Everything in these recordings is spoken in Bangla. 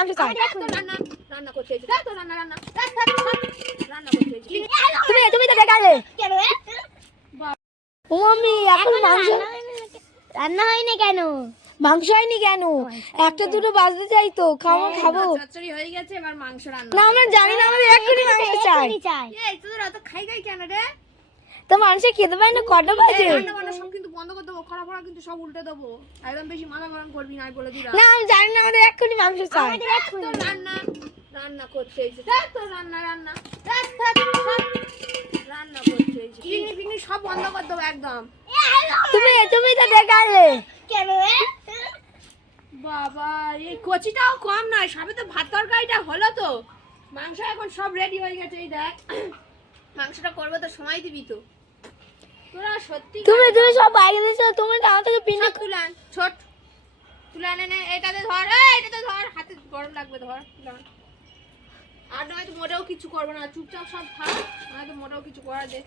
মাংস চাই। রান্না করতে এসেছি তো রান্না করতে এসেছি। তুমি তো দেখালে ও মাম্মি এখন মাংস রান্না হয়নি কেন? মাংস হয়নি কেন? একটা দুটো বাজতে চাই তো খাবো। চচ্চড়ি হয়ে গেছে, এবার মাংস রান্না। না আমরা জানি না, আমাদের এক্ষুনি মাংস চাই। এই তোদের অত খাই কেন রে? তো মানুষে খেতে পারে না, কটা বাজে? রান্না সব কিন্তু বন্ধ করে দেবো, খরা কিন্তু সব উল্টে দেবো। একদম বেশি মাথা গরম করবি না, বলে দিলাম। না আমি জানি না, আমাদের এক্ষুনি মাংস চাই। রান্না করতে এসেছি তো রান্না করতে এসেছি। পিকনিক সব বন্ধ করে দেবো একদম। তুমি তো দেখালে বাবা এই কচিটাও কম নয়, সবে তো ভাত তরকারিটা হলো তো, মাংস এখন সব রেডি হয়ে গেছে। এই দেখ মাংসটা করবে তো সময় দিবি তো তোরা সত্যি। তুমি সব বাইরে দিয়েছো, তুমি আমার থেকে পিকনিক তুলে আন, ছোট তুলে আনে এটাতে ধর, এটাতে ধর, হাতে গরম লাগবে, ধর। আর নয়তো মোটেও কিছু করবো না, চুপচাপ সব থাক, নয়তো মোটেও কিছু করা দে।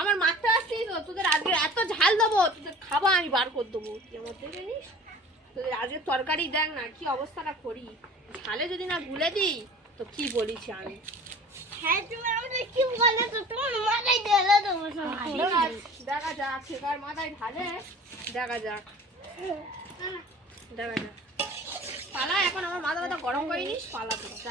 আমার মারতে আসছিস তো, তোদের আজকে এত ঝাল দেবো, তোদের খাবা আমি বার করে দেবো। কি আমার জানিস, তোদের আজকে তরকারি দেখ না কি অবস্থাটা করি, ঝালে যদি না গুলে দিই তো কি বলিস আমি। হ্যাঁ তুমি আমাদের কি বলে তো, তোমার মাথায় ঢেলে দেবো সব। দেখা যাক, সেকার মাথায় ঢালে দেখা যাক। পালা, এখন আমার মাথা ব্যথা গরম করে নিস, পালা তো যা।